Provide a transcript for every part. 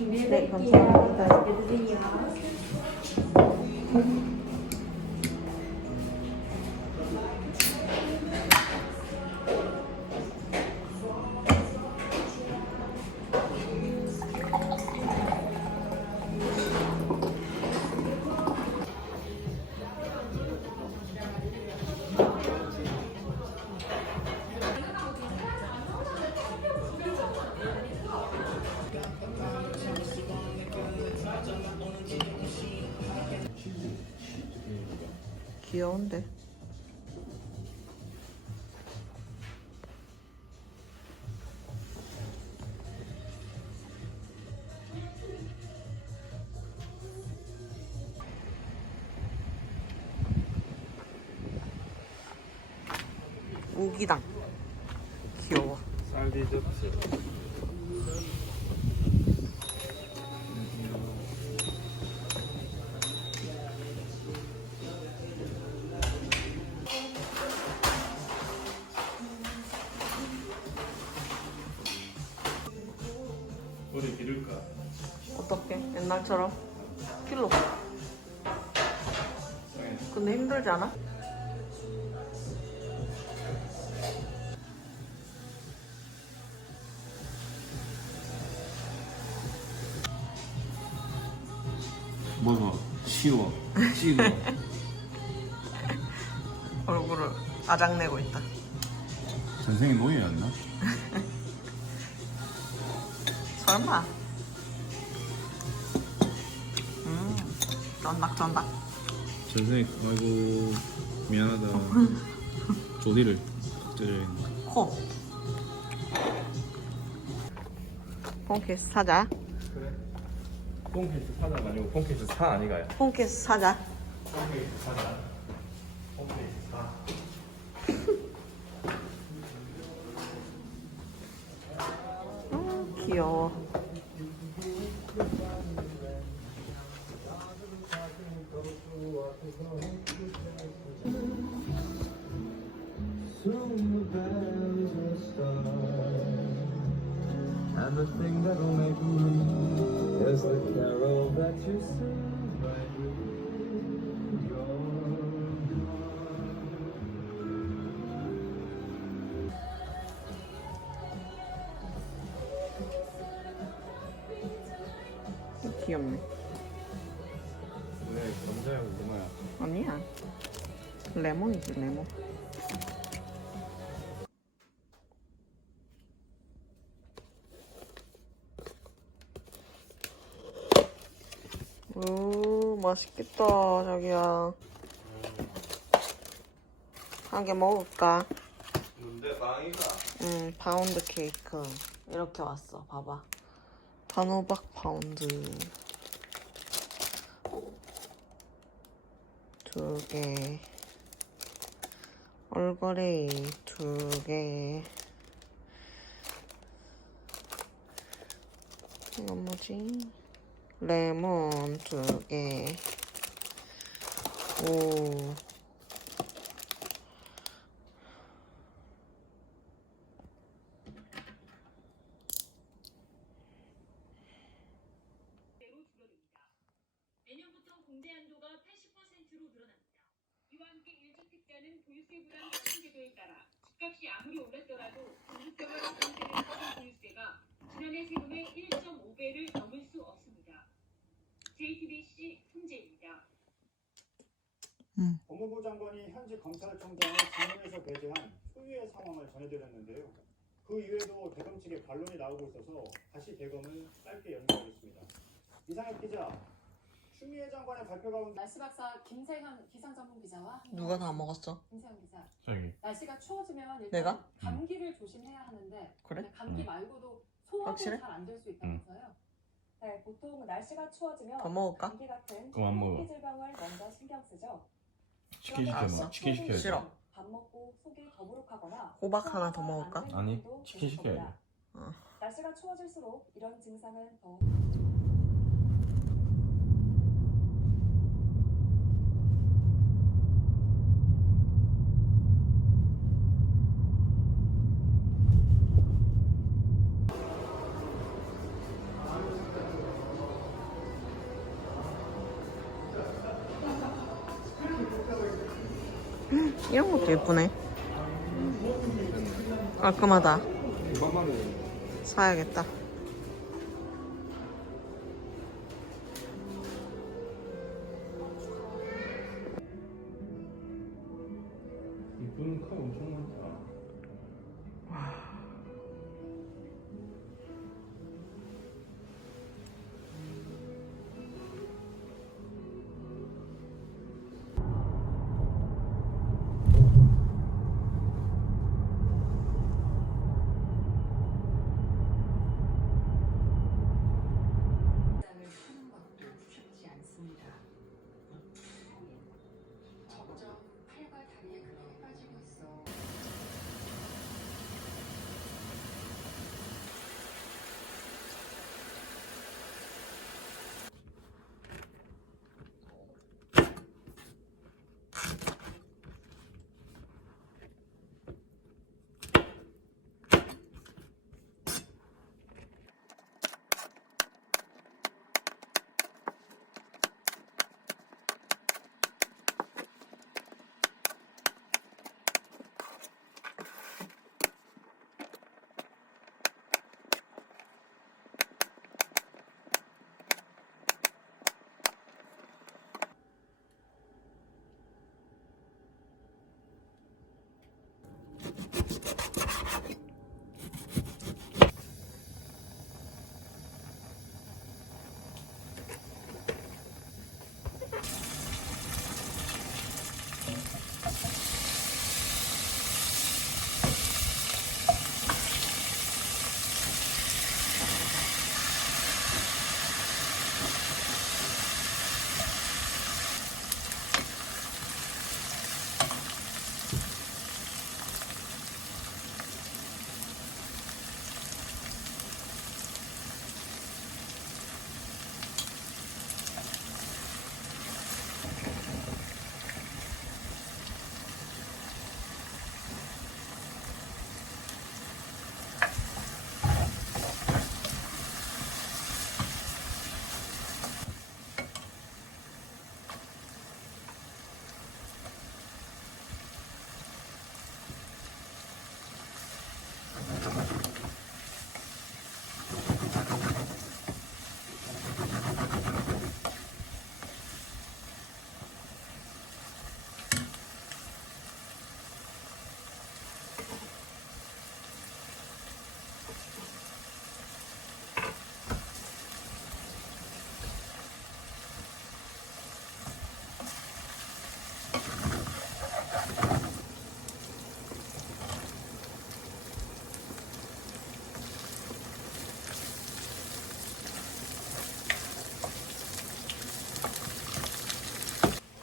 네, 감 귀여운데. 우기당. 귀여워. 쌀 디저트 옛날처럼? 필로. 근데 힘들지 않아? 뭐가 쉬워 쉬워 얼굴을 아작내고 있다. 전생이 노예였나? 설마. 쩐다, 쩐다. 전생이 아이고 미안하다 조디를 째려 코. 폰케이스 사자. 그래 폰케이스 사자가 아니고 폰케이스 사 아니가요? 폰케이스 사자. 폰케이스 사자 폰케이스 사 음, 귀여워. Soon the bells will And the thing that'll make you Is the carol that you sing right your heart. 아니야. 레몬이지, 레몬. 오, 맛있겠다, 자기야. 한 개 먹을까? 뭔데 빵이가 음, 파운드 케이크. 이렇게 왔어, 봐봐. 단호박 파운드. 두 개. 얼그레이 두 개. 이건 뭐지? 레몬 두 개. 오. 대로 줄어듭니다. 내년부터 공제 한도가 80%로 늘어납니다. 이와 함께 1주택자는 보유세 부담 혜택 제도에 따라 집값이 아무리 올랐더라도 공급자가 부담세를 떠는 보유세가 지난해 세금의 1.5배를 넘을 수 없습니다. JTBC 손재입니다. 법무부 장관이 현직 검찰총장을 직무에서 배제한 소유의 상황을 전해드렸는데요. 그 이외에도 대검 측의 반론이 나오고 있어서 다시 대검을 짧게 연결하겠습니다. 이상혁 기자, 추미애 장관의 발표 가운데 날씨 박사 김세현 기상 전문 기자와 누가 다 먹었어? 김세현 기자. 저기 날씨가 추워지면 일단 내가? 감기를 조심해야 하는데 그래? 감기 음. 말고도 소화도 확실해? 잘 안 될 수 있다면서요? 네, 보통 날씨가 추워지면 더 먹을까? 감기 같은 그럼 안 먹어. 호흡기 질병을 먼저 신경 쓰죠. 치킨 시켜 알았어. 먹 치킨 시켜야지 싫어. 밥 먹고 속이 더부룩하거나 호박 하나 더 먹을까? 아니, 치킨 시켜야지. 겁니다. 어. 날씨가 추워질수록 이런 증상은 더 이런 것도 예쁘네. 깔끔하다. 사야겠다. 이쁜 컵 엄청 많다.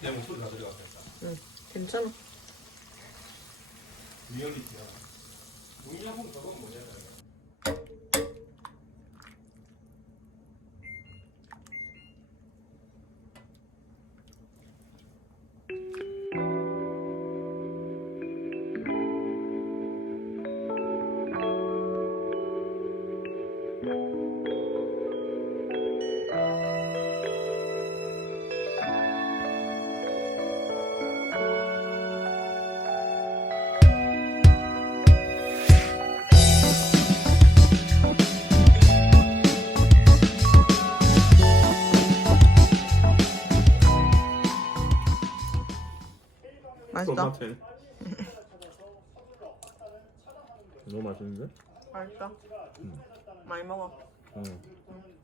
내 목소리 다 들어갔다. 괜찮아. 리얼리티야. 동의하고 저건 뭐냐? 맛있다. 너무 맛있는데? 맛있다. 많이 먹어. 응. 없어도 본인이